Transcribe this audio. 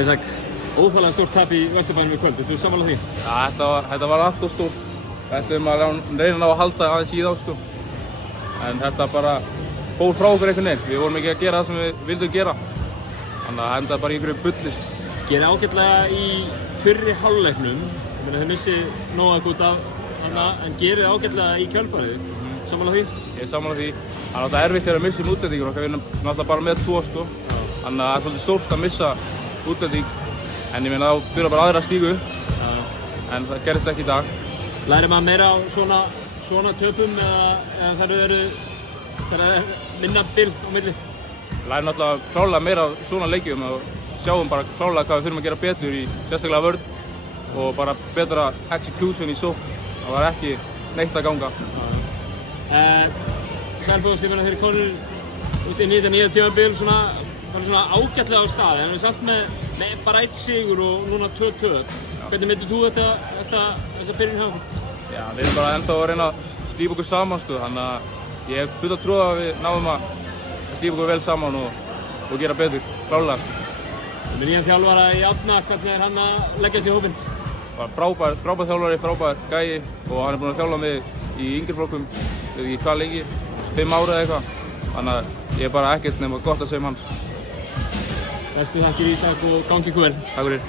Ísak, óþarlega stórt tap í Vesturbænum í kvöld, ertu sammála því? Já, þetta var allt of stórt. Við ætlum að reyna að halda aðeins í þá, sko. En þetta bara fór frá okkur einhvern veginn. Við vorum ekki að gera það sem við vildum gera. Þannig að það endaði bara í einhverju bulli. Gerði ágætlega í fyrri hálfleiknum. Ég meina, þið missið Nóak út af hana, en gerði ágætlega í kjölfarið. Sammála því? Ég er sammála því. Það er náttúrulega erfitt þegar að missa útlendingur okkar. Við erum náttúrulega bara með 2, sko. Þannig að það er svolítið stórt að missa útlending. En ég meina þá þurfa bara aðrir að stíga upp. En það gerist ekki í dag. Lærir maður meira á svona töpum eða þar eru minna bil á milli? Lærum náttúrulega klárlega meira á svona leikjum og sjáum bara klárlega hvað við þurfum að gera betur í sérstaklega vörn og bara betra execution í sókn. Það var ekki neitt að ganga. Selfoss, ég meina þeir konur inn í þetta nýja tímabil svona ágætlega á stað, en við erum samt með bara 1 sigur og núna 2 töp. Hvernig myndir þú þessa byrjun hjá okkur? Já, við erum bara ennþá að reyna að slípa okkur saman, sko, þannig að ég hef full að trúa að við náum að slípa okkur vel saman og gera betur, klárlega. Með nýjan þjálfara í Árna, hvernig er hann að leggjast í hópinn? Bara frábær þjálfari, frábær gæi og hann er búinn að þjálfa mig í yngri flokkum, veit ekki hvað lengi, 5 ára eða eitthvað. Þannig að ég er bara ekkert nema gott að segja hans. Bestu þakkir Ísak og gangi ykkur vel. Takk fyrir.